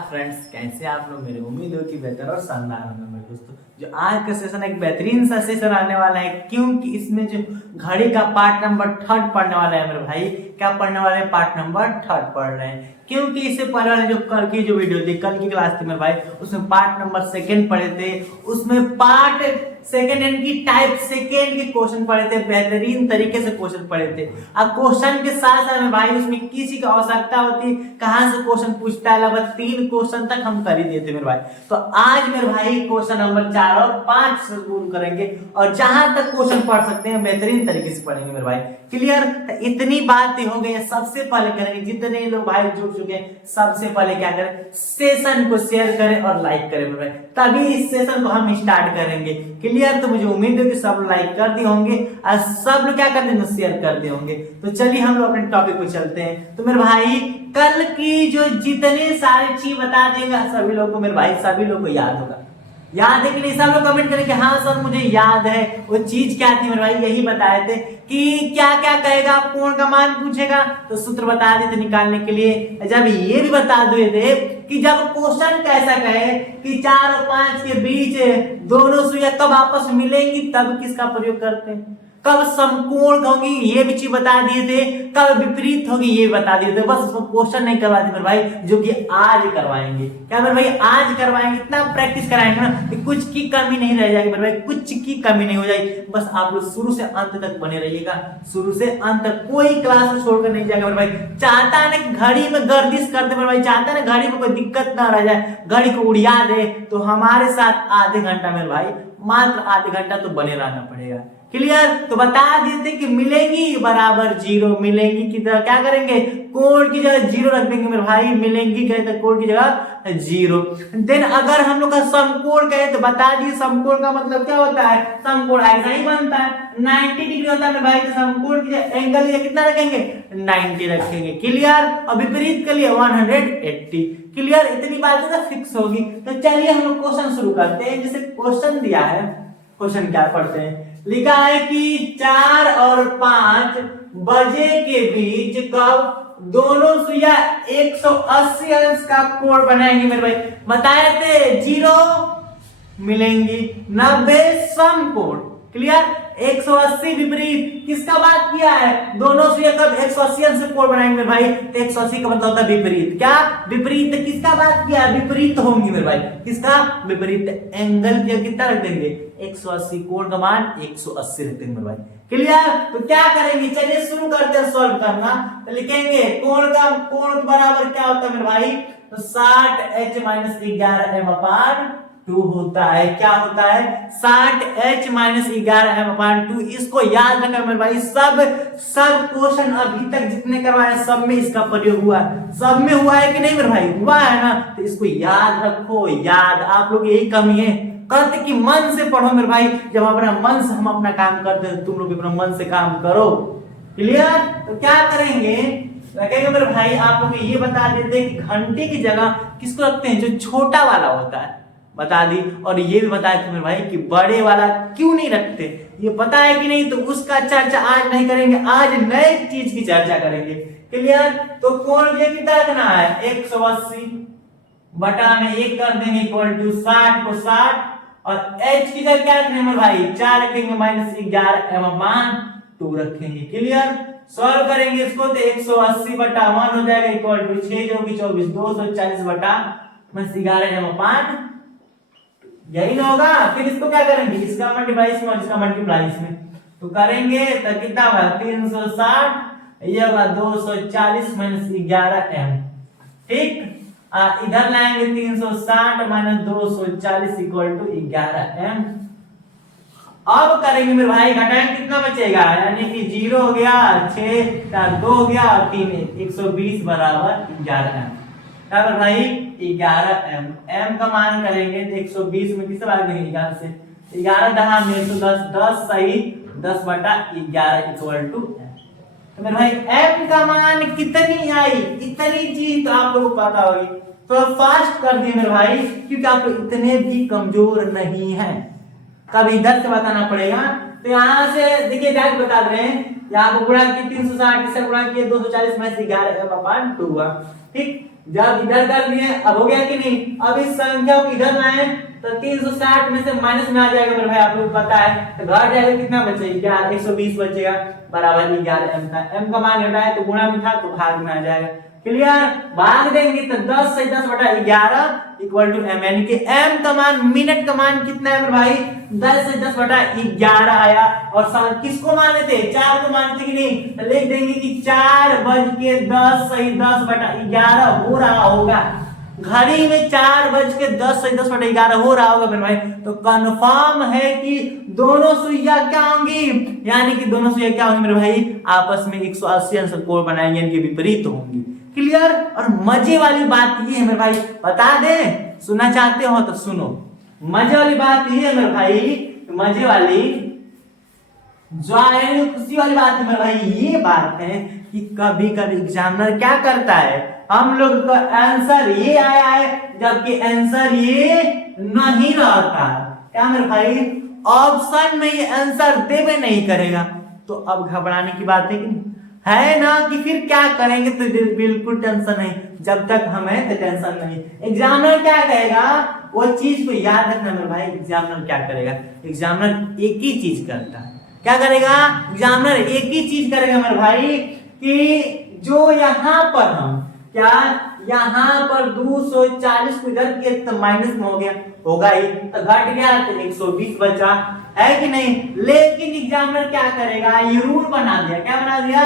Friends, कैसे आप लोग? मेरी उम्मीद हो कि बेहतर और शानदार होंगे मेरे दोस्तों। जो आज का सेशन एक बेहतरीन सा सेशन आने वाला है, क्योंकि इसमें जो घड़ी का पार्ट नंबर 3 पढ़ने वाला है मेरे भाई। क्या पढ़ने वाले हैं? पार्ट नंबर 3 पढ़ रहे हैं, क्योंकि इससे पहले वाले जो कल की जो वीडियो थी, कल की क्लास थी मेरे भाई, उसमें पार्ट नंबर 2 पढ़े थे। उसमें पार्ट सेकेंड एंड की टाइप सेकेंड के क्वेश्चन पढ़े थे, बेहतरीन तरीके से क्वेश्चन पढ़े थे। अब क्वेश्चन के साथ साथ में भाई उसमें किसी की आवश्यकता होती, कहां से क्वेश्चन पूछता है, लगभग 3 क्वेश्चन तक हम कर ही देते मेरे भाई। तो आज मेरे भाई क्वेश्चन नंबर 4 और 5 से शुरू करेंगे, और जहां तक क्वेश्चन पढ़ सकते हैं बेहतरीन तरीके से पढ़ेंगे मेरे भाई। क्लियर? तो इतनी बात हो गई है। सबसे पहले करेंगे, जितने लोग भाई जुड़ चुके हैं, सबसे पहले क्या करें? सेशन को शेयर करें और लाइक करें मेरे भाई, तभी इस सेशन को हम स्टार्ट करेंगे। क्लियर? तो मुझे उम्मीद है कि सब लाइक कर दिए होंगे और सब लोग क्या कर देंगे? शेयर कर दिए होंगे। तो चलिए हम लोग अपने टॉपिक पे चलते हैं। तो मेरे भाई कल की जो जितने सारे चीज बता देंगे सभी लोग को मेरे भाई, सभी लोग को याद होगा। याद है कि नहीं? सब लोग कमेंट करेंगे हाँ सर मुझे याद है। वो चीज क्या थी मेरे भाई? यही बताए थे कि क्या क्या कहेगा, कोण का मान पूछेगा तो सूत्र बता देते निकालने के लिए। जब ये भी बता दिए थे कि जब क्वेश्चन कैसा कहे कि 4 और 5 के बीच दोनों सुइयां कब आपस में मिलेंगी, तब किसका प्रयोग करते हैं। कब समकोण होगी ये भी चीज बता दिए थे, कब विपरीत होगी ये बता दिए थे। बस उसको क्वेश्चन नहीं करवा दिए मेरे भाई, जो कि आज करवाएंगे। क्या मेरे भाई? आज करवाएंगे। इतना प्रैक्टिस कराएंगे ना कि कुछ की कमी नहीं रह जाएगी मेरे भाई, कुछ की कमी नहीं हो जाएगी। बस आप लोग शुरू से अंत तक बने रहिएगा, शुरू से अंत तक कोई क्लास छोड़कर नहीं जाएगा मेरे भाई। चाहता है ना घड़ी में गर्दिश कर दे मेरे भाई, चाहता है ना घड़ी में कोई दिक्कत ना रह जाए, घड़ी को उड़िया दे, तो हमारे साथ आधे घंटा मेरे भाई, मात्र आधे घंटा तो बने रहना पड़ेगा। क्लियर? तो बता देते कि मिलेंगी बराबर 0, मिलेंगी की तरह क्या करेंगे? कोण की जगह 0 रख देंगे मेरे भाई, मिलेंगी कहे तो कोण की जगह 0। देन अगर हम लोग का समकोण कहे तो बता दिए समकोण का मतलब क्या होता है। समकोण ऐसा ही बनता है, 90 डिग्री होता है मेरे भाई। तो समकोण की एंगल कितना रखेंगे? 90 रखेंगे। क्लियर? और विपरीत के लिए 180। क्लियर? इतनी बात तो फिक्स होगी। तो चलिए हम लोग क्वेश्चन शुरू करते हैं। जैसे क्वेश्चन दिया है, क्वेश्चन क्या पढ़ते हैं? लिखा है कि 4 और 5 बजे के बीच कब दोनों सुइया 180 अंश का कोण बनाएंगे मेरे भाई। बताए थे 0 मिलेंगी, 90 समकोण। क्लियर? 180 विपरीत। किसका बात किया है? दोनों सुइया कब 180 अंश से कोण बनाएंगे मेरे भाई। तो 180 का मतलब होता है विपरीत। क्या विपरीत? किसका बात किया है? विपरीत होंगी मेरे भाई। किसका? विपरीत। एंगल कितना रख देंगे? 180। कोण का मान 180 रख देंगे मेरे भाई। क्लियर? तो क्या करेंगे? चलिए शुरू करते हैं सॉल्व करना। तो लिखेंगे कोण के बराबर क्या होता है मेरे भाई? तो 60h - 11m/2 होता है। क्या होता है? 60h - 11m/2। इसको याद रखना मेरे भाई। सब क्वेश्चन अभी तक जितने करवाए सब में इसका प्रयोग हुआ है। सब में हुआ है कि नहीं मेरे भाई? हुआ है ना? तो इसको याद रखो। याद आप लोग यही कमी है, कहते कि मन से पढ़ो मेरे भाई। जब अपना मन से हम अपना काम करते हैं, तुम लोग अपना मन से काम करो। क्लियर? तो क्या करेंगे? रखेंगे मेरे भाई, आप लोग ये बता देते हैं कि घंटे की जगह किसको रखते हैं? जो छोटा वाला होता है, बता दी। और ये भी बताया कि मेरे भाई कि बड़े वाला क्यों नहीं रखते, ये पता है कि नहीं? तो उसका चर्चा आज नहीं करेंगे, आज नए चीज की चर्चा करेंगे। क्लियर? तो कोण ये कितना रखना है? 180 बटा में 1 कर देंगे इक्वल टू 60 को 60, और h की जगह क्या रखेंगे मेरे भाई? 4 रखेंगे, -11m/2 रखेंगे। क्लियर? सॉल्व करेंगे इसको तो 180 बटा 1 हो जाएगा इक्वल टू 6 जो कि 24, 240 बटा -11m/2। यही ना होगा? फिर इसको क्या करेंगे? इसका मल्टीप्लाई इसमें और इसका मल्टीप्लाई इसमें, तो करेंगे तो कितना होगा? 360, ये होगा 240 - 11m। ठीक? इधर लाएंगे 360 - 240 इक्वल टू 11m। अब करेंगे मेरे भाई, घटाएंगे कितना बचेगा? यानी कि 0 हो गया, 6 2 हो गया, 3 120 बराबर 11m। क्या मेरे भाई? 11m। m का मान करेंगे तो 120 में किससे भाग देंगे? 11 से। 11 दहा में 110, 10 सही 10 बटा 11 इक्वल टू m। तो मेरे भाई m का मान कितनी आई? इतनी चीज तो आप लोगों को पता होगी। तो फास्ट कर दिए मेरे भाई, क्योंकि आप लोग इतने भी कमजोर नहीं हैं। कब इधर से बताना पड़ेगा। तो यहाँ से देखिए डायरेक्ट बता रहे हैं, यहाँ को गुणा किया 360 से गुणा किया 240 में 11m/2 हुआ। ठीक? जब इधर कर दिए अब हो गया कि नहीं। अब इस संख्या को इधर लाए तो 360 में से माइनस में आ जाएगा मेरे भाई, आप लोग पता है। तो घट जाएगा, कितना बचेगा 120 बचेगा बराबर 11 m का। m का मान घटा है तो गुणा में था तो भाग में आ जाएगा। क्लियर। भाग देंगे तो 10 से 10 बटा 11 इक्वल टू m, यानी कि m का मान, मिनट का मान कितना है मेरे भाई 10 से 10 बटा 11 आया। और किसको माने थे 4 को माने थे कि नहीं, तो लिख देंगे कि 4 बज के 10 सही 10 बटा 11 हो रहा होगा। घड़ी में 4 बज के 10 सही 10 बटा 11 हो रहा होगा मेरे भाई। तो कंफर्म है कि दोनों सुइया क्या होंगी, यानी कि दोनों सुइया क्या होंगी मेरे भाई, आपस में 180 अंश कोण बनाएंगे, इनके विपरीत होंगी। क्लियर। और मजे वाली बात ये है मेरे भाई, बता दे, सुनना चाहते हो तो सुनो। मजे वाली बात ये है मेरे भाई, मजे वाली जो खुशी वाली बात है मेरे भाई, ये बात है कि कभी कभी एग्जामिनर क्या करता है, हम लोग का आंसर ये आया है जबकि आंसर ये नहीं रहता। क्या मेरे भाई, ऑप्शन में ये आंसर देवे नहीं करेगा। तो अब घबराने की बात है कि नहीं, है ना, कि फिर क्या करेंगे। तो बिल्कुल टेंशन नहीं, जब तक हमें तो टेंशन नहीं। एग्जामिनर क्या कहेगा वो चीज को याद रखना मेरे भाई। एग्जामिनर क्या करेगा, एग्जामिनर एक ही चीज करता है। क्या करेगा एग्जामिनर, एक ही चीज करेगा मेरे भाई, कि जो यहाँ पर हम क्या, यहाँ पर 240 को इधर किए तो माइनस में हो गया, होगा ही, तो घट गया तो 120 बचा, है कि नहीं। लेकिन एग्जामिनर क्या करेगा, ये रूल बना दिया। क्या बना दिया,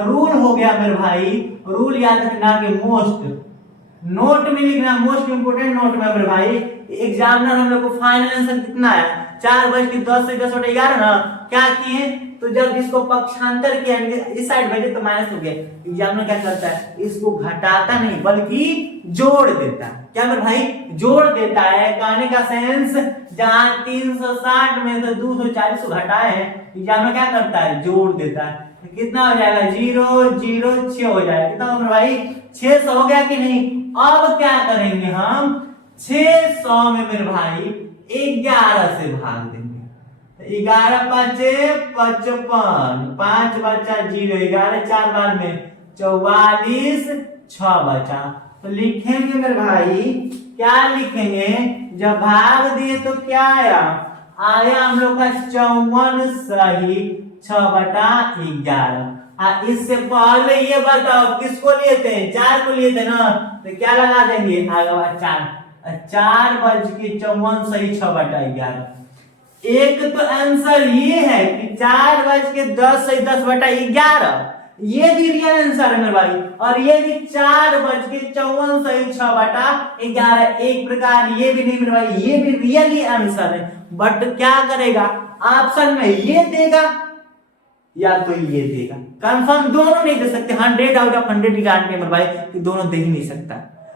रूल हो गया मेरे भाई। रूल याद रखना कि मोस्ट नोट में लिखना, मोस्ट इंपोर्टेंट नोट में मेरे भाई। एग्जामिनर हम लोग को फाइनल आंसर कितना है 4 बज के 10 से 10 बटे 11 ना, क्या किए, तो जब इसको पक्षांतर किया इस साइड भेजे तो माइनस हो गया। एग्जामिनर क्या करता है, इसको घटाता नहीं बल्कि जोड़ देता है। क्या मेरे भाई, जोड़ देता है। कहने का सेंस, जहां 360 में से 240 को घटाए हैं, एग्जामिनर क्या करता है, जोड़ देता है। तो कितना हो जाएगा 006 हो जाएगा। कितना हो भाई 600 हो गया कि नहीं। अब क्या करेंगे हम, 600 में मेरे भाई 11 से भाग देंगे। 11 पाँचे 55, 5 बचा 0, 11 4 बार में 44, 6 बचा। तो लिखेंगे मेरे भाई, क्या लिखेंगे, जब भाग दिए तो क्या आया, आया हम लोग का 54 सही 6 बटा 11। इससे पहले ये बताओ किसको लिए थे, 4 को लिए थे ना, तो क्या लगा देंगे आगे 4 बज के 54 सही 6 बटा 11। एक तो आंसर ये है कि 4 बज के 10 सही 10 बटा 11, ये भी रियल आंसर है मेरे भाई। और ये भी 4 बज के 54 सही 6 बटा 11। एक प्रकार ये भी नहीं मेरे भाई, ये भी रियली आंसर है। बट क्या करेगा, ऑप्शन में ये देगा या तो ये देगा। कंफर्म दोनों नहीं दे सकते, 100 आउट ऑफ 100 की गारंटी मेरे भाई कि दोनों दे ही नहीं सकता।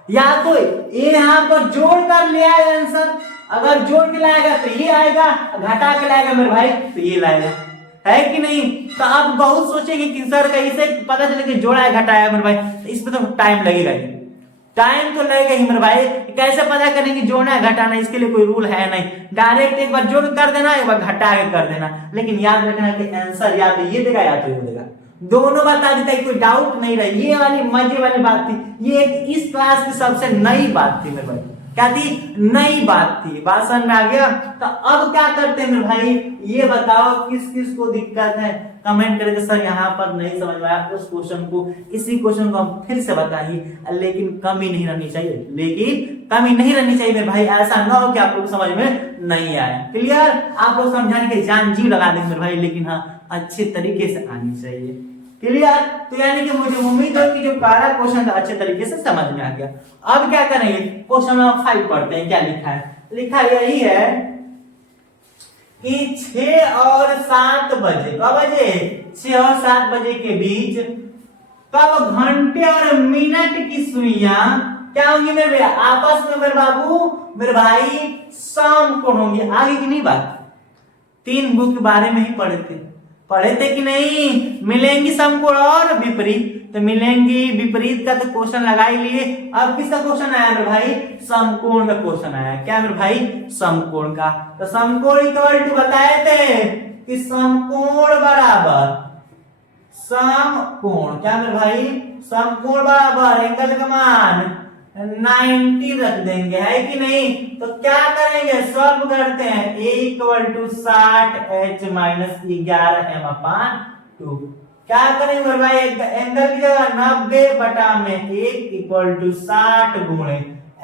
या तो ये यहाँ पर जोड़ कर ले आएगा आंसर, अगर जोड़ के लाएगा तो ये आएगा, घटा के लाएगा मेरे भाई तो ये लाएगा, है कि नहीं। तो आप बहुत सोचेंगे कि सर कैसे पता चले कि जोड़ा है घटाया मेरे भाई, तो इसमें तो टाइम लगेगा ही, टाइम तो लगेगा ही मेरे भाई। कैसे पता करेंगे जोड़ना है घटाना, इसके लिए कोई रूल है नहीं। डायरेक्ट एक बार जोड़ कर देना, एक बार घटा के कर देना। लेकिन याद रखना कि आंसर या तो ये देगा या तो ये देगा, दोनों बता देता है, कोई डाउट नहीं रहा। ये वाली मजे वाली बात थी, ये इस क्लास की सबसे नई बात थी मेरे भाई। क्या थी, नई बात थी। बात समझ में आ गया। तो अब क्या करते हैं मेरे भाई, ये बताओ किस किस को दिक्कत है, कमेंट करके सर यहाँ पर नहीं समझ में आया उस क्वेश्चन को, इसी क्वेश्चन को हम फिर से बताइए। लेकिन कमी नहीं रहनी चाहिए, लेकिन कमी नहीं रहनी चाहिए मेरे भाई। ऐसा ना हो कि आप लोग समझ में नहीं आए। क्लियर। आप लोग समझाने के जान जी लगा देंगे मेरे भाई, लेकिन हाँ अच्छे तरीके से आनी चाहिए। क्लियर। तो यानी कि मुझे उम्मीद है कि जो पहला क्वेश्चन था अच्छे तरीके से समझ में आ गया। अब क्या करेंगे, क्वेश्चन नंबर 5 पढ़ते हैं। क्या लिखा है, लिखा यही है कि 6 और 7 बजे, कब बजे 6 और 7 बजे के बीच कब घंटे और मिनट की सुइयां क्या होंगी मेरे भैया, आपस में मेरे बाबू मेरे भाई समकोण होंगी। आगे की नहीं बात, 3 बुक के बारे में ही पढ़े थे कि नहीं। मिलेंगी समकोण और विपरीत, तो मिलेंगी विपरीत का तो क्वेश्चन लगा ही लिए। अब किसका क्वेश्चन आया मेरे भाई, समकोण का क्वेश्चन आया। क्या मेरे भाई, समकोण का। तो समकोण इक्वल टू बताए थे कि समकोण बराबर समकोण, क्या मेरे भाई, समकोण बराबर एंगल का मान 90 रख देंगे, है कि नहीं। तो क्या करेंगे, सॉल्व करते हैं। a equal to 60 h minus 11m/2। क्या करेंगे भाई, एंगल की जगह 90 बटा में 1 इक्वल टू 60 गुणे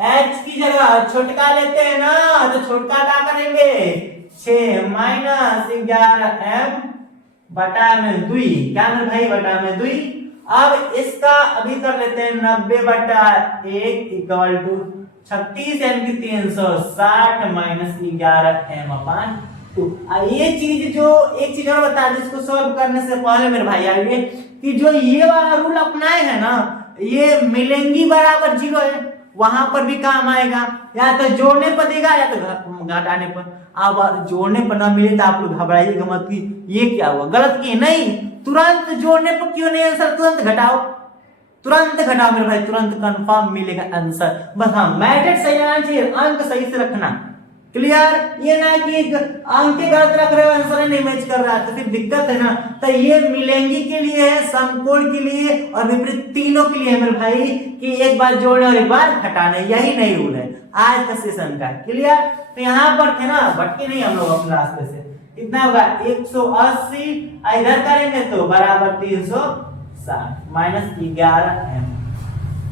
h की जगह छोटका लेते हैं ना, तो छोटका क्या करेंगे 6 माइनस 11m बटा में 2। क्या मेरे भाई, बटा में 2। अब इसका अभी कर लेते हैं 90 बटा 1 इक्वल टू 36 यानी कि 360 माइनस 11m/2। ये चीज जो एक चीज और बता दें, इसको सॉल्व करने से पहले मेरे भाई आइए कि जो ये वाला रूल अपनाए है ना, ये मिलेंगी बराबर 0 है, वहां पर भी काम आएगा। या तो जोड़ने पर देगा या तो घटाने पर। अब जोड़ने पर ना मिले तो आप लोग घबराइएगा मत कि ये क्या हुआ, गलत किए नहीं। तुरंत जोड़ने पर क्यों नहीं आंसर, तुरंत घटाओ, तुरंत घटाओ मेरे भाई, तुरंत कंफर्म मिलेगा आंसर। बस हाँ, मेथड सही आना चाहिए, अंक सही से रखना। क्लियर, ये ना कि अंक गलत रख रहे हो, आंसर नहीं मैच कर रहा है तो फिर दिक्कत है ना। तो ये मिलेंगी के लिए है, समकोण के लिए और विपरीत तीनों के लिए है मेरे भाई, कि एक बार जोड़ने और एक बार घटाने, यही नहीं रूल है आज का सेशन का। क्लियर, तो यहाँ पर थे ना, भटके नहीं हम लोग अपने रास्ते से। कितना होगा 180, इधर करेंगे तो बराबर 360 माइनस 11m।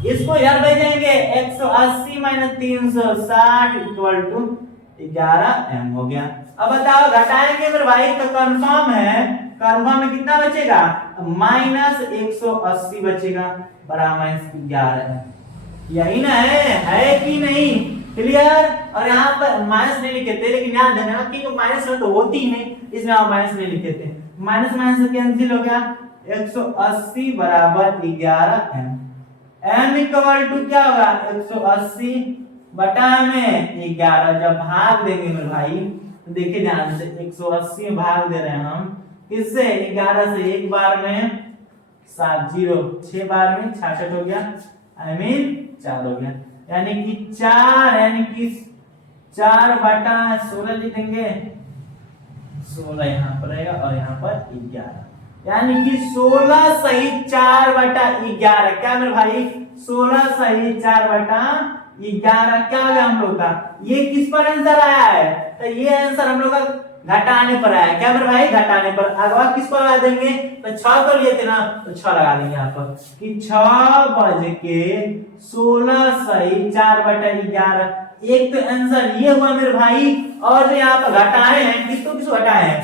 इसको इधर भेजेंगे 180 माइनस 360 इक्वल टू 11m हो गया। अब बताओ घटाएंगे मेरे भाई तो कंफर्म है, कंफर्म में कितना बचेगा माइनस 180 बचेगा बराबर माइनस 11m। यही ना है कि नहीं। क्लियर, और यहाँ पर माइनस नहीं लिखे थे, लेकिन ध्यान देना कि माइनस तो होती ही नहीं, इसमें आप माइनस नहीं लिखे थे। माइनस माइनस कैंसिल हो गया, 180 बराबर 11m। m इक्वल टू क्या होगा 180 बटा में 11। जब भाग देंगे मेरे भाई तो देखिए ध्यान से, 180 में भाग दे रहे हैं हम किससे, 11 से, एक बार में 7 0, 6 बार में 66 हो गया, I mean 4 हो गया, यानी कि 4, यानी कि 4 बटा 16 लिखेंगे, 16 यहाँ पर रहेगा और यहाँ पर 11, यानी कि 16 सही 4 बटा 11। क्या मेरे भाई 16 सही 4 बटा 11 क्या है हम लोग का, ये किस पर आंसर आया है, तो ये आंसर हम लोग का घटाने पर आया। क्या मेरे भाई घटाने पर। अगवा किस पर लगा देंगे, तो 6 कर लिए थे ना, तो 6 लगा देंगे यहाँ पर कि 6 बज के 16 सही 4 बटा 11। एक तो आंसर ये हुआ मेरे भाई, और जो यहाँ पर घटाए हैं किसको घटाए हैं,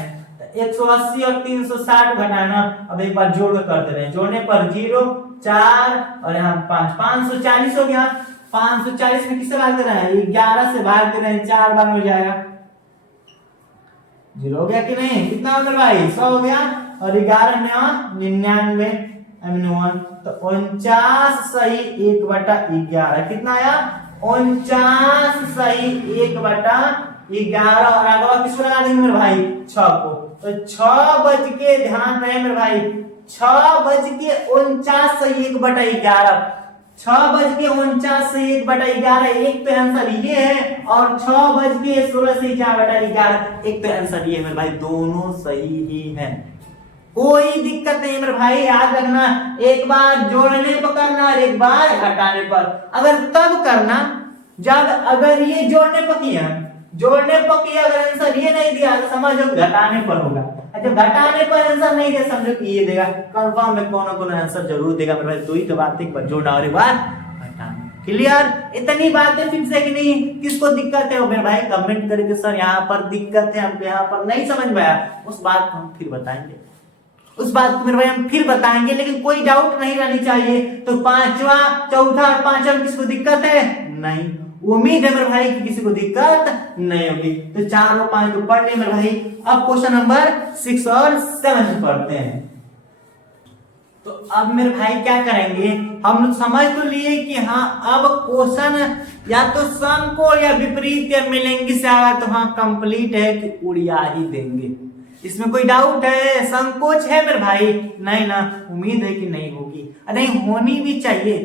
180 और 360 घटाना। अब एक बार जोड़ करते रहे, जोड़ने पर 0 4 और यहाँ 5, 540 हो गया। 540 में किससे भाग दे रहे हैं, 11 से भाग दे रहे हैं, 4 बार में जाएगा 0 हो गया कि नहीं, कितना हो गया भाई 100 हो गया, और 11 99 तो 49 सही 1 बटा 11 कितना आया 49 सही 1 बटा 11। और आगे किसको लगा देंगे मेरे भाई 6 को, तो 6 बज के ध्यान रहे मेरे भाई 6 बज के 49 सही 1 बटा 11, 6 बज के 49 से 1 बटा 11, एक तो आंसर ये है, और 6 बज के 16 से 4 बटा 11, एक तो आंसर ये है मेरे भाई, दोनों सही ही है, कोई दिक्कत नहीं मेरे भाई। याद रखना, एक बार जोड़ने पर करना और एक बार घटाने पर। अगर तब करना जब अगर ये जोड़ने पर किया, जोड़ने पर किया, अगर आंसर ये नहीं दिया तो समझो घटाने पर होगा, जब घटाने पर आंसर नहीं दिया समझो कि ये देगा। कंफर्म में कौन कौन आंसर जरूर देगा मेरे भाई, दो ही तो बात है, एक बार जोड़ना और एक बार घटाना। क्लियर, इतनी बातें फिक्स है कि नहीं, किसको दिक्कत है वो मेरे भाई कमेंट करके सर यहाँ पर दिक्कत है, हमको यहाँ पर नहीं समझ में आया, उस बात को हम फिर बताएंगे, उस बात को मेरे भाई हम फिर बताएंगे, लेकिन कोई डाउट नहीं रहनी चाहिए। तो 5वां, चौथा और 5वां में किसको दिक्कत है, नहीं, उम्मीद है मेरे भाई कि किसी को दिक्कत नहीं होगी। तो 4 और 5 को पढ़ लिया मेरे भाई। अब क्वेश्चन नंबर 6 और 7 पढ़ते हैं। तो अब मेरे भाई क्या करेंगे, हम लोग समझ तो लिए कि हाँ अब क्वेश्चन या तो समकोण या विपरीत या मिलेंगे से आएगा, तो हाँ कंप्लीट है कि उड़िया ही देंगे, इसमें कोई डाउट है, संकोच है मेरे भाई, नहीं ना, उम्मीद है कि नहीं होगी, नहीं होनी भी चाहिए,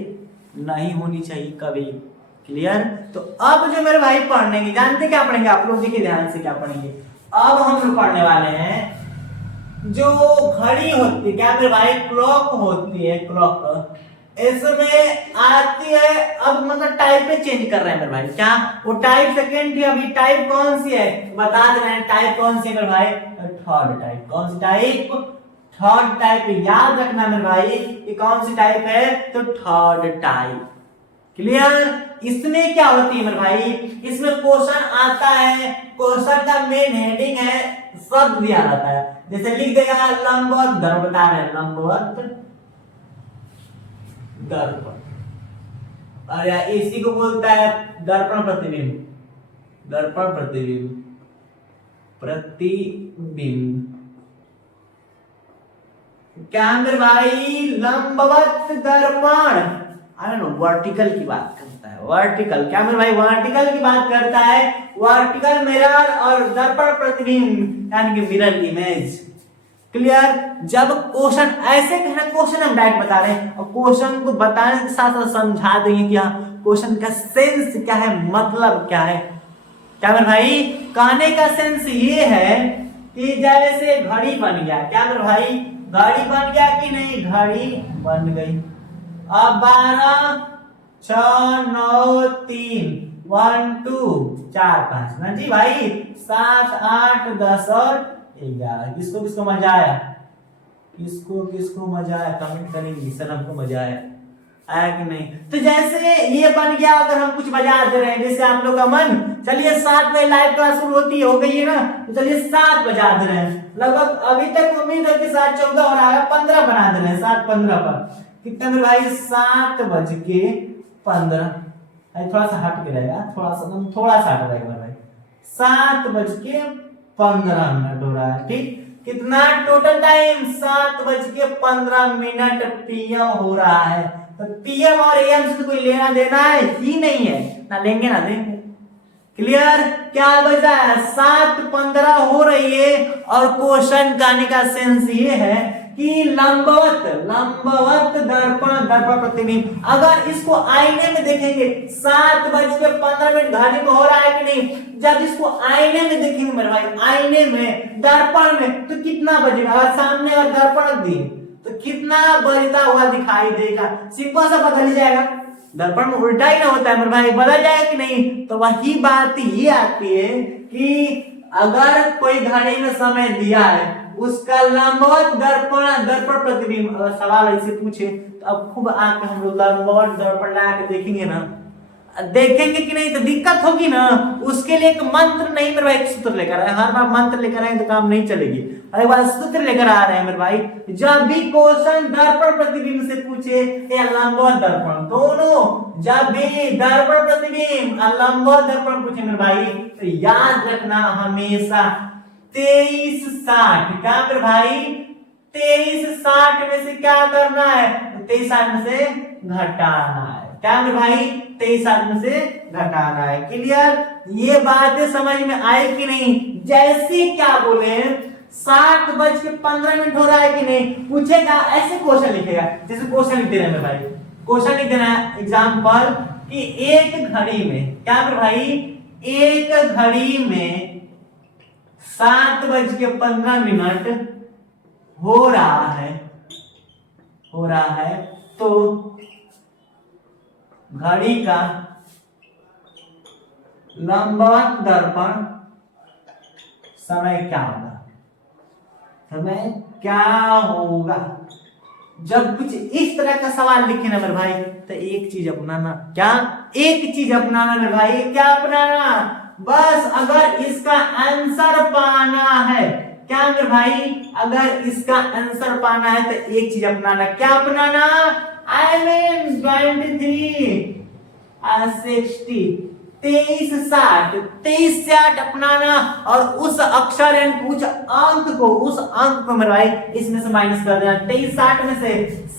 नहीं होनी चाहिए कभी। क्लियर, तो अब जो मेरे भाई पढ़ने की, जानते क्या पढ़ेंगे आप लोग, देखिए ध्यान से क्या पढ़ेंगे। अब हम लोग पढ़ने वाले हैं जो घड़ी होती है, क्या मेरे भाई क्लॉक होती है, क्लॉक, इसमें आती है, अब मतलब टाइप पे चेंज कर रहे हैं मेरे भाई, क्या वो टाइप सेकेंड थी, अभी टाइप कौन सी है बता दे रहे हैं, टाइप कौन सी है मेरे भाई, थर्ड टाइप। कौन सी टाइप, थर्ड टाइप। याद रखना मेरे भाई ये कौन सी टाइप है, तो थर्ड टाइप। क्लियर। इसमें क्या होती है मेरे भाई, इसमें क्वेश्चन आता है, क्वेश्चन का मेन हेडिंग है, शब्द दिया रहता है, जैसे लिख देगा लंबवत दर्पण, बता रहे हैं लंबवत दर्पण, और या इसी को बोलता है दर्पण प्रतिबिंब, दर्पण प्रतिबिंब, प्रतिबिंब। क्या मेरे भाई, लंबवत दर्पण, अरे नो वर्टिकल की बात करता है, वर्टिकल। क्या मेरे भाई, वर्टिकल की बात करता है, वर्टिकल मिरर और दर्पण प्रतिबिंब यानी कि मिरर इमेज। क्लियर। जब क्वेश्चन ऐसे कहना, क्वेश्चन हम डायरेक्ट बता रहे हैं और क्वेश्चन को बताने के साथ साथ समझा देंगे कि हाँ क्वेश्चन का सेंस क्या है, मतलब क्या है। क्या मेरे भाई, कहने का सेंस ये है कि जैसे घड़ी बन गया, क्या मेरे भाई घड़ी बन गया कि नहीं, घड़ी बन गई। अब 12 6 9 3 1 2 4 5 ना जी भाई, 7 8 10 और 11। किसको किसको मजा आया, किसको किसको मजा आया, कमेंट करेंगे सर हमको मजा आया, आया कि नहीं। तो जैसे ये बन गया, अगर हम कुछ बजा दे रहे हैं, जैसे आप लोग का मन, चलिए 7 बजे लाइव क्लास शुरू होती है, हो गई है ना, तो चलिए 7 बजा दे रहे हैं। लगभग अभी तक उम्मीद है कि 7:14 हो रहा है, 15 बना दे रहे हैं, 7:15 पर कितना मेरे भाई, 7:15। थोड़ा सा हट के रहेगा, थोड़ा सा हट रहेगा भाई, 7:15 हो रहा है। ठीक, कितना टोटल टाइम, 7:15 पीएम हो रहा है। तो पीएम और एएम से तो कोई लेना देना है ही नहीं है, ना लेंगे ना देंगे। क्लियर। क्या बज रहा है, 7:15 हो रही है, और क्वेश्चन का आने का सेंस ये है कि लंबवत, लंबवत दर्पण, दर्पण प्रतिबिंब। अगर इसको आईने में देखेंगे, 7:15 घड़ी में हो रहा है कि नहीं, जब इसको आईने में देखेंगे मेरे भाई, आईने में, दर्पण में, तो कितना बजेगा, अगर सामने और दर्पण रख दिए तो कितना बजता हुआ दिखाई देगा, सिंपल सा बदल जाएगा। दर्पण में उल्टा ही ना होता है मेरे भाई, बदल जाएगा कि नहीं। तो वही बात ये आती है कि अगर कोई घड़ी में समय दिया है, उसका लंबवत दर्पण, दर्पण प्रतिबिंब, अगर सवाल ऐसे पूछे तो अब खूब आके हम लोग लंबवत दर्पण ला के देखेंगे ना, देखेंगे कि नहीं तो दिक्कत होगी ना। उसके लिए एक मंत्र नहीं मेरे भाई, एक सूत्र लेकर आए, हर बार मंत्र लेकर आए तो काम नहीं चलेगी, अरे बार सूत्र लेकर आ रहे हैं मेरे भाई। जब भी क्वेश्चन दर्पण प्रतिबिंब से पूछे या लंबवत दर्पण, दोनों, जब भी दर्पण प्रतिबिंब और लंबवत दर्पण पूछे मेरे भाई, तो याद रखना हमेशा 2360। क्या मेरे भाई, 2360 में से क्या करना है, 2360 में से घटाना है। क्या मेरे भाई, 2360 में से घटाना है। क्लियर। ये बातें समझ में आए कि नहीं। जैसे क्या बोले, 7:15 हो रहा है कि नहीं, पूछेगा ऐसे क्वेश्चन लिखेगा, जैसे क्वेश्चन लिख दे रहे हैं भाई, क्वेश्चन लिख देना है एग्जांपल कि एक घड़ी में, क्या मेरे भाई, एक घड़ी में 7:15 हो रहा है, हो रहा है, तो घड़ी का लंबवत दर्पण समय क्या होगा, समय क्या होगा। जब कुछ इस तरह का सवाल लिखे ना मेरे भाई, तो एक चीज अपनाना, क्या, एक चीज अपनाना मेरे भाई, क्या अपनाना, बस अगर इसका आंसर पाना है, क्या मेरे भाई, अगर इसका आंसर पाना है तो एक चीज अपनाना, क्या अपनाना, I mean 23 60 2360 अपनाना, और उस अक्षर यानी उस अंक को, उस अंक को मेरे भाई इसमें से माइनस कर देना। 2360 में से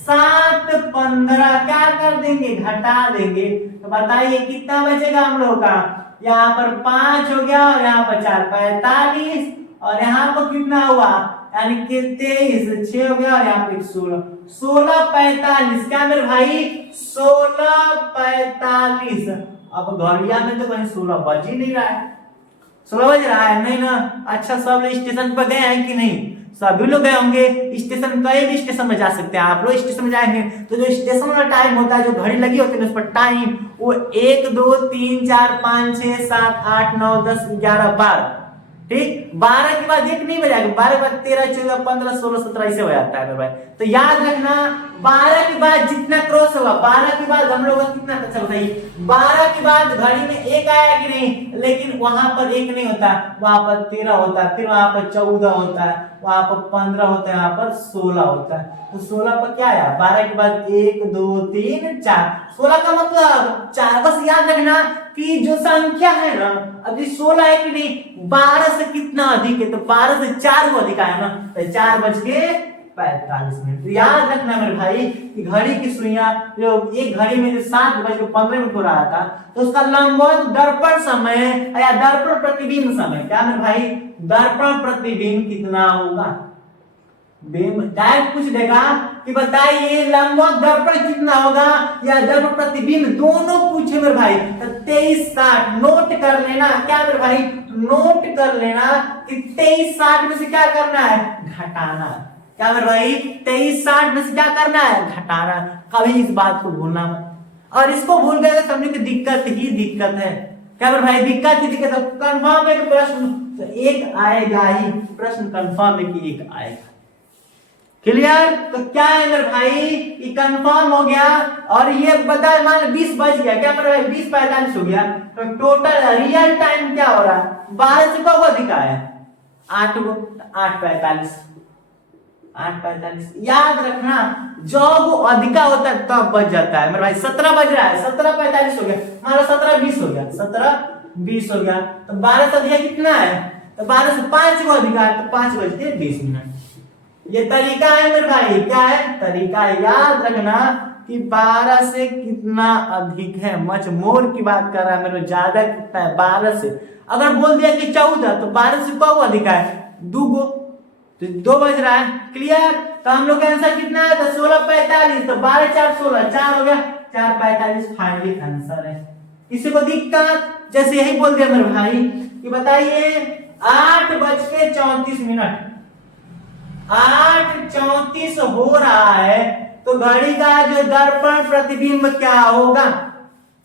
7:15 क्या कर देंगे, घटा देंगे। तो बताइए कितना बचेगा हम लोग का, यहाँ पर 5 हो गया और यहाँ पर 4, 45, और यहाँ पर कितना हुआ, यानी कि 23, 6 हो गया और यहाँ पे 16, 16:45। क्या मेरे भाई, 16:45। अब घड़िया में तो कहीं 16 बज ही नहीं रहा है, 16 बज रहा है नहीं ना। अच्छा, सब स्टेशन पर गए हैं कि नहीं, सभी लोग गए होंगे स्टेशन, कहीं भी स्टेशन में जा सकते हैं आप लोग। स्टेशन में जाएंगे तो जो स्टेशन वाला टाइम होता है, जो घड़ी लगी होती है उस पर टाइम, वो 1 2 3 4 5 6 7 8 9 10 11 12, ठीक। 12 के बाद एक नहीं बजाएगा, 12 के बाद 13 14 15 16 17 ऐसे हो जाता है मेरे भाई। तो याद रखना 12 के बाद जितना क्रॉस होगा, 12 के बाद हम लोग का कितना, अच्छा बताइए, 12 के बाद घड़ी में एक आया कि नहीं, लेकिन वहां पर एक नहीं होता, वहां पर 13 होता है, फिर वहां पर 14 होता है, वहां पर 15 होता है, वहां पर 16 होता है। तो 16 पर क्या आया, 12 के बाद 1 2 3 4, 16 का मतलब 4। बस याद रखना कि जो संख्या है ना, अभी 16 है कि नहीं, 12 से कितना अधिक है, तो 12 से 4 को अधिक आया ना, तो 4:45। तो याद रखना मेरे भाई कि घड़ी की सुइयां, जो एक घड़ी में जो 7:15 हो रहा था, तो उसका लंबवत दर्पण समय या दर्पण प्रतिबिंब समय, क्या मेरे भाई, दर्पण प्रतिबिंब कितना होगा। डायरेक्ट पूछ देगा कि बताइए लंबवत दर्पण कितना होगा या दर्पण प्रतिबिंब, दोनों पूछे मेरे भाई। तो 23:60 नोट कर लेना, क्या मेरे भाई, नोट कर लेना कि 23:60 में से क्या करना है, घटाना। क्या मेरे भाई, 23:60 में से क्या करना है, घटाना। कभी इस बात को भूलना मत, और इसको भूल गए तो समझो कि दिक्कत ही दिक्कत है। क्या मेरे भाई, दिक्कत ही दिक्कत है। कंफर्म है कि प्रश्न तो एक आएगा ही, प्रश्न कंफर्म है कि एक आएगा। क्लियर। तो क्या है मेरे भाई, ये कंफर्म हो गया। और ये बताए मान 20 बज गया, क्या मेरे भाई 20:45 हो गया, तो टोटल रियल टाइम क्या हो रहा है, 12 से कब अधिक आया, 8 को, 8:45। याद रखना जब वो अधिका होता है तब बज जाता है मेरे भाई। 17 बज रहा है, 17:45 हो गया, हमारा 17:20 हो गया, 17:20 हो गया। तो 12 से अधिक कितना है, तो 12 से 5 को अधिका है, तो 5:20। ये तरीका है मेरे भाई, क्या है तरीका है। याद रखना कि 12 से कितना अधिक है, मच मोर की बात कर रहा है मेरे, ज्यादा कितना है 12 से। अगर बोल दिया कि 14, तो 12 से कब अधिक है, 2 को, तो 2 बज रहा है। क्लियर। तो हम लोग का आंसर कितना है, तो 16:45। तो 12 4 16, 4 हो गया, 4:45 फाइनली आंसर है। किसी को दिक्कत, जैसे यही बोल दिया मेरे भाई कि बताइए 8:34, 8:34 हो रहा है, तो घड़ी का जो दर्पण प्रतिबिंब क्या होगा।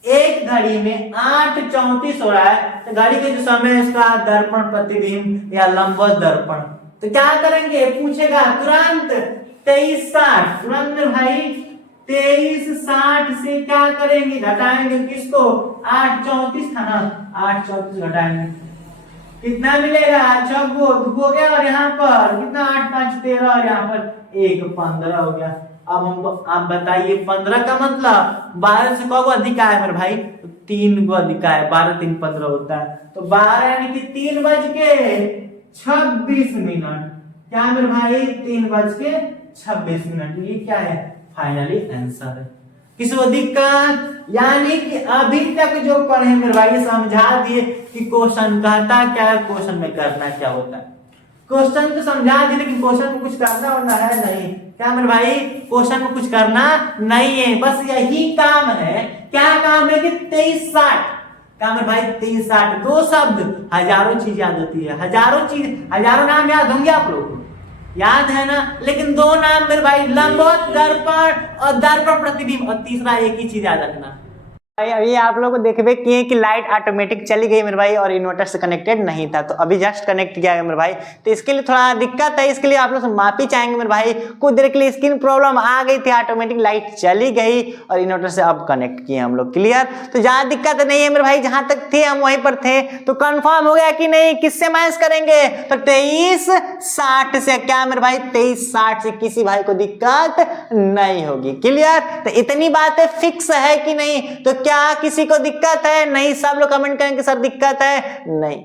एक घड़ी में 8:34 हो रहा है, तो घड़ी के जो समय इसका दर्पण प्रतिबिंब या लंबवत दर्पण, तो क्या करेंगे, पूछेगा तुरंत 23:60, तुरंत में भाई 23:60 से क्या करेंगे, घटाएंगे किसको, 8:34 था ना, 8:34 घटाएंगे, कितना मिलेगा, 6 हो गया, और यहाँ पर कितना 8 5 13, और यहाँ पर 1 15 हो गया। अब हम आप बताइए 15 का मतलब 12 से कब अधिक आया मेरे भाई, 3 को अधिक आया, 12 3 15 होता है। तो 12 यानी कि 3:26। क्या मेरे भाई, 3:26। ये क्या है, फाइनली आंसर है। किसी को दिक्कत, यानी कि अभी तक जो पढ़े मेरे भाई समझा दिए कि क्वेश्चन कहता क्या है, क्वेश्चन में करना क्या होता है। क्वेश्चन तो समझा दिए, लेकिन क्वेश्चन में कुछ करना होना है नहीं। क्या मेरे भाई, क्वेश्चन में कुछ करना नहीं है, बस यही काम है। क्या काम है कि 23:60, क्या मेरे भाई 23:60, 2 शब्द, हजारों चीज याद होती है, हजारों चीज, हजारों नाम याद होंगे आप लोग को, याद है ना, लेकिन 2 नाम मेरे भाई, लंबवत दर्पण और दर्पण प्रतिबिंब, और तीसरा एक ही चीज याद रखना भाई। अभी आप लोग को देखबे किए कि लाइट ऑटोमेटिक चली गई मेरे भाई, और इन्वर्टर से कनेक्टेड नहीं था, तो अभी जस्ट कनेक्ट किया है मेरे भाई। तो इसके लिए थोड़ा दिक्कत है, इसके लिए आप लोग से माफी चाहेंगे मेरे भाई। कुछ देर के लिए स्क्रीन प्रॉब्लम आ गई थी, ऑटोमेटिक लाइट चली गई, और इन्वर्टर से अब कनेक्ट किए हम लोग। क्लियर। तो ज्यादा दिक्कत नहीं है मेरे भाई, जहां तक थे हम वहीं पर थे। तो कंफर्म हो गया कि नहीं, किससे मैच करेंगे, तो 23:60 से। क्या मेरे भाई, 23:60 से किसी भाई को दिक्कत नहीं होगी। क्लियर। तो इतनी बातें फिक्स है कि नहीं, तो क्या किसी को दिक्कत है, नहीं, सब लोग कमेंट करेंगे सर दिक्कत है, नहीं,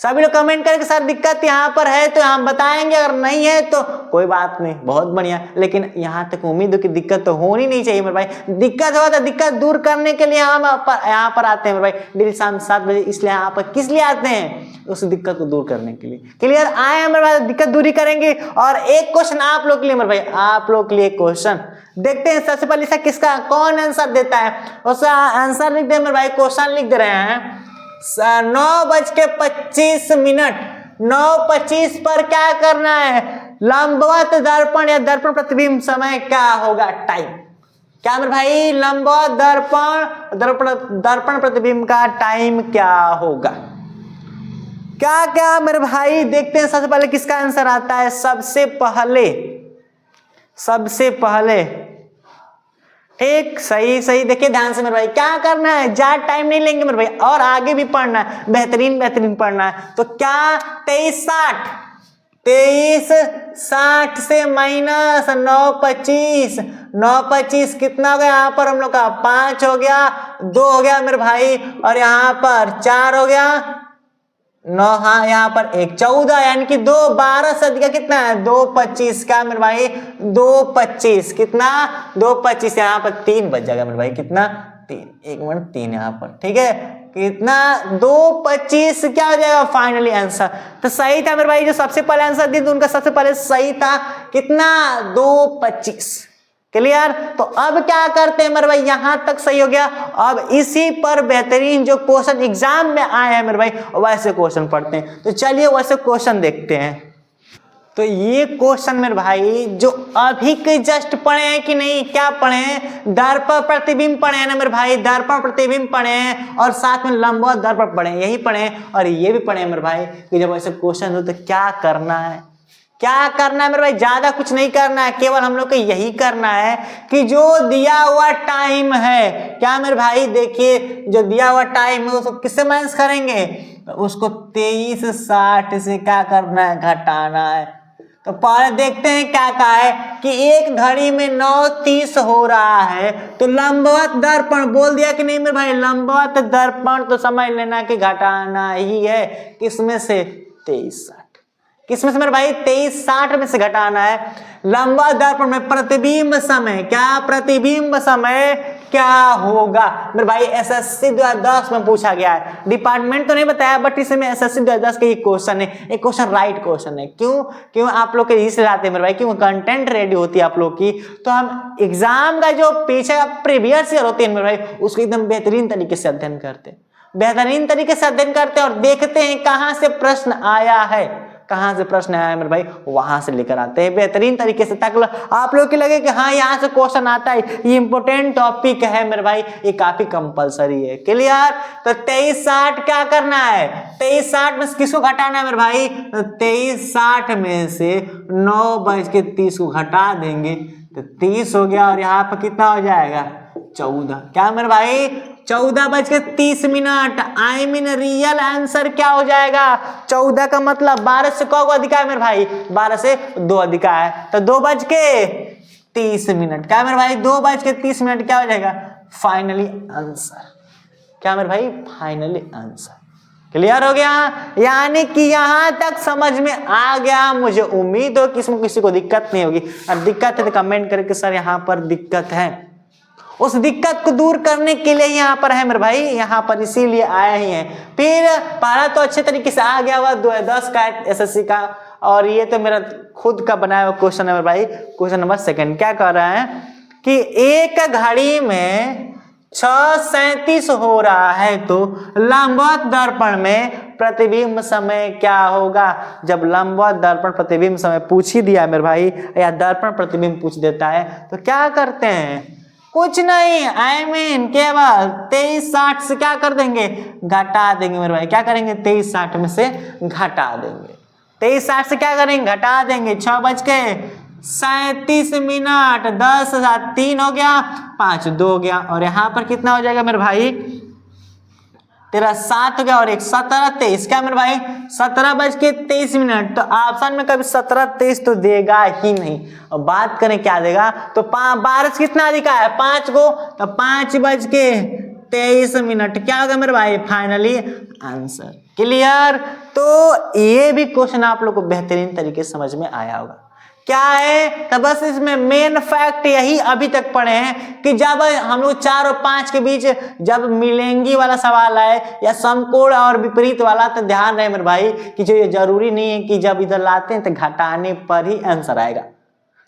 सभी लोग कमेंट करेंगे सर दिक्कत यहाँ पर है, तो हम बताएंगे, अगर नहीं है तो कोई बात नहीं, बहुत बढ़िया। लेकिन यहाँ तक उम्मीद हो कि दिक्कत तो होनी नहीं चाहिए मेरे भाई। दिक्कत हो तो दिक्कत दूर करने के लिए हम यहाँ पर आते हैं मेरे भाई, डेली शाम 7 बजे। इसलिए यहाँ पर किस लिए आते हैं, उस दिक्कत को दूर करने के लिए। क्लियर। आए हैं मेरे भाई, दिक्कत दूरी करेंगे। और एक क्वेश्चन आप लोग के लिए मेरे भाई, आप लोग के लिए क्वेश्चन देखते हैं। सबसे पहले से किसका कौन आंसर देता है, उसका आंसर लिख दे मेरे भाई, क्वेश्चन लिख दे रहे हैं। 9:25, 9:25 पर क्या करना है, लंबवत दर्पण या दर्पण प्रतिबिंब समय क्या होगा, टाइम। क्या मेरे भाई, लंबवत दर्पण प्रतिबिंब का टाइम क्या होगा। क्या क्या मेरे भाई देखते हैं, सबसे पहले किसका आंसर आता है, सबसे पहले ठीक, सही देखिए ध्यान से मेरे भाई, क्या करना है, ज्यादा टाइम नहीं लेंगे मेरे भाई, और आगे भी पढ़ना है, बेहतरीन पढ़ना है। तो क्या 23:60 से माइनस 9:25 कितना हो गया, यहाँ पर हम लोग का 5 हो गया, 2 हो गया मेरे भाई, और यहाँ पर 4 हो गया, 9, हाँ यहाँ पर 1, 14, यानी कि 2, 12 सदी का कितना है, 2:25 का मेरे भाई, 2:25 कितना, 2:25, यहाँ पर 3 बच जाएगा मेरे भाई, कितना 3, 1 मिनट 3 यहाँ पर, ठीक है, कितना 2:25 क्या हो जाएगा फाइनली आंसर। तो सही था मेरे भाई, जो सबसे पहले आंसर दिए उनका सबसे पहले सही था, कितना 2:25। क्लियर। तो अब क्या करते हैं मेरे भाई, यहां तक सही हो गया। अब इसी पर बेहतरीन जो क्वेश्चन एग्जाम में आए हैं मेरे भाई, वैसे क्वेश्चन पढ़ते हैं। तो चलिए वैसे क्वेश्चन देखते हैं। तो ये क्वेश्चन मेरे भाई जो अभी के जस्ट पढ़े हैं कि नहीं, क्या पढ़े हैं, दर्पण प्रतिबिंब पढ़े हैं ना मेरे भाई, दर्पण प्रतिबिंब पढ़े हैं, और साथ में लंबवत दर्पण पढ़े हैं, यही पढ़े हैं। और ये भी पढ़े हैं मेरे भाई कि जब ऐसे क्वेश्चन हो तो क्या करना है, क्या करना है मेरे भाई, ज्यादा कुछ नहीं करना है, केवल हम लोग को यही करना है कि जो दिया हुआ टाइम है, क्या मेरे भाई देखिए, जो दिया हुआ टाइम है उसको किससे माइनस करेंगे, उसको 23:60 से क्या करना है, घटाना है। तो पहले देखते हैं क्या कहा है कि एक घड़ी में 9:30 हो रहा है, तो लंबवत दर्पण बोल दिया कि नहीं मेरे भाई, लंबवत दर्पण तो समझ लेना कि घटाना ही है, किसमें से 23:60, किसमें से मेरे भाई 23:60 में से घटाना है। लंबवत दर्पण में प्रतिबिंब समय, क्या प्रतिबिंब समय क्या होगा मेरे भाई, एसएससी 2010 में पूछा गया है, डिपार्टमेंट तो नहीं बताया, बट इसमें एसएससी 2010 का ये क्वेश्चन है, एक क्वेश्चन राइट क्वेश्चन है। क्यों आप लोग के इसलिए आते हैं मेरे भाई, क्यों कंटेंट रेडी होती है आप लोग की, तो हम एग्जाम का जो पीछे का प्रीवियस ईयर होते हैं मेरे भाई, उसको एकदम बेहतरीन तरीके से अध्ययन करते हैं, और देखते हैं कहाँ से प्रश्न आया है, कहां से प्रश्न आया है मेरे भाई, वहां से लेकर आते हैं बेहतरीन तरीके से, ताकि आप लोग को लगे कि हाँ यहाँ से क्वेश्चन आता है, ये इंपोर्टेंट टॉपिक है मेरे भाई, ये काफी कंपलसरी है। क्लियर। तो 23:60 क्या करना है, 23:60 में से किसको घटाना है मेरे भाई, 23:60 में से 9:30 को घटा देंगे तो 30 हो गया, और यहाँ पर कितना हो जाएगा 14, क्या मेरे भाई 14:30। आई मीन रियल आंसर क्या हो जाएगा, 14 का मतलब 12 से कौ अधिका है मेरे भाई, 12 से 2 अधिका है, तो 2:30। क्या मेरे भाई 2:30 क्या हो जाएगा फाइनली आंसर, क्या मेरे भाई फाइनली आंसर। क्लियर हो गया, यानी कि यहां तक समझ में आ गया। मुझे उम्मीद हो कि इसमें किसी को दिक्कत नहीं होगी, और दिक्कत है तो कमेंट करके सर यहाँ पर दिक्कत है, उस दिक्कत को दूर करने के लिए यहाँ पर है मेरे भाई, यहाँ पर इसीलिए आए ही हैं। फिर पहला तो अच्छे तरीके से आ गया हुआ 2010 का एसएससी का, और ये तो मेरा खुद का बनाया हुआ क्वेश्चन है मेरे भाई। क्वेश्चन नंबर 2 क्या कह रहा है कि एक घड़ी में 6:37 हो रहा है, तो लंबवत दर्पण में प्रतिबिंब समय क्या होगा। जब लंबवत दर्पण प्रतिबिंब समय पूछ ही दिया मेरे भाई, या दर्पण प्रतिबिंब पूछ देता है, तो क्या करते हैं, कुछ नहीं, आई मीन केवल 23:60 से क्या कर देंगे, घटा देंगे मेरे भाई। क्या करेंगे, 23:60 में से घटा देंगे, 23:60 से क्या करेंगे, घटा देंगे। 6:37, 10 3 हो गया, 5 2 हो गया, और यहाँ पर कितना हो जाएगा मेरे भाई, तेरा 7 हो गया, और 1 17 23, क्या मेरे भाई 17:23। तो ऑप्शन में कभी 17-23 तो देगा ही नहीं, और बात करें क्या देगा, तो 12 से कितना अधिका है 5 को, तो 5:23, क्या होगा मेरे भाई फाइनली आंसर। क्लियर। तो ये भी क्वेश्चन आप लोग को बेहतरीन तरीके से समझ में आया होगा। क्या है, तो बस इसमें मेन फैक्ट यही अभी तक पढ़े हैं कि जब हम लोग 4 और 5 के बीच जब मिलेंगी वाला सवाल है, या समकोण और विपरीत वाला, तो ध्यान रहे मेरे भाई कि जो ये जरूरी नहीं है कि जब इधर लाते हैं तो घटाने पर ही आंसर आएगा,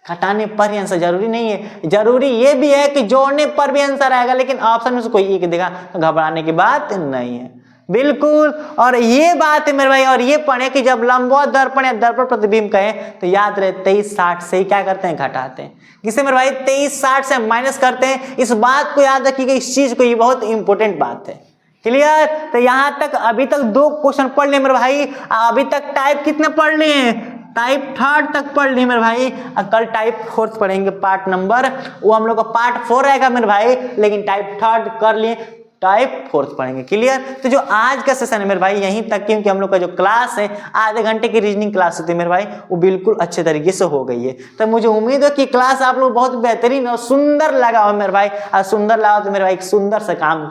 घटाने पर ही आंसर जरूरी नहीं है। जरूरी ये भी है कि जोड़ने पर भी आंसर आएगा, लेकिन ऑप्शन में से कोई एक देगा तो घबराने की बात नहीं है। बिल्कुल। और ये बात है मेरे भाई, और ये पढ़े कि जब लंबवत दर्पण या दर्पण प्रतिबिंब कहें तो याद रहे 2360 से ही क्या करते हैं, घटाते हैं। किसे मेरे भाई, 2360 से माइनस करते हैं। इस बात को याद रखिएगा, इस चीज को, ये बहुत इंपॉर्टेंट बात है। क्लियर? तो यहां तक अभी तक 2 क्वेश्चन पढ़ लिए मेरे भाई। अभी तक टाइप कितने पढ़ लिए? टाइप 3 तक पढ़ लिए मेरे भाई। कल टाइप 4 पढ़ेंगे, पार्ट नंबर, वो हम लोग का पार्ट 4 रहेगा मेरे भाई, लेकिन टाइप 3 कर लिए, टाइप 4 पढ़ेंगे। क्लियर? तो जो आज का सेशन है मेरे भाई यहीं तक, क्योंकि हम लोग का जो क्लास है आधे घंटे की रीजनिंग क्लास होती है मेरे भाई, वो बिल्कुल अच्छे तरीके से हो गई है। तो मुझे उम्मीद है कि क्लास आप लोग बहुत बेहतरीन और सुंदर लगा हो मेरे भाई। और सुंदर लगा तो मेरे भाई एक सुंदर सा काम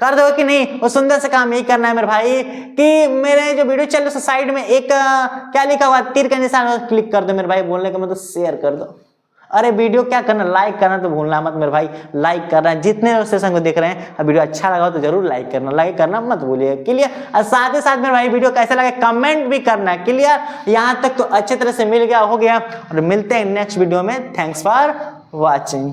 कर दो कि नहीं? वो सुंदर से काम यही करना है मेरे भाई कि मेरे जो वीडियो चल रहा है साइड में एक क्या लिखा हुआ, तीर का निशान, क्लिक कर दो मेरे भाई। बोलने का मतलब शेयर कर दो। अरे वीडियो क्या करना, लाइक करना तो भूलना मत मेरे भाई। लाइक करना, जितने सेशन को देख रहे हैं, वीडियो अच्छा लगा हो तो जरूर लाइक करना, लाइक करना मत भूलिए। क्लियर? और साथ ही साथ मेरे भाई वीडियो कैसा लगा कमेंट भी करना है। क्लियर? यहाँ तक तो अच्छे तरह से मिल गया, हो गया। और मिलते हैं नेक्स्ट वीडियो में। Thanks for watching.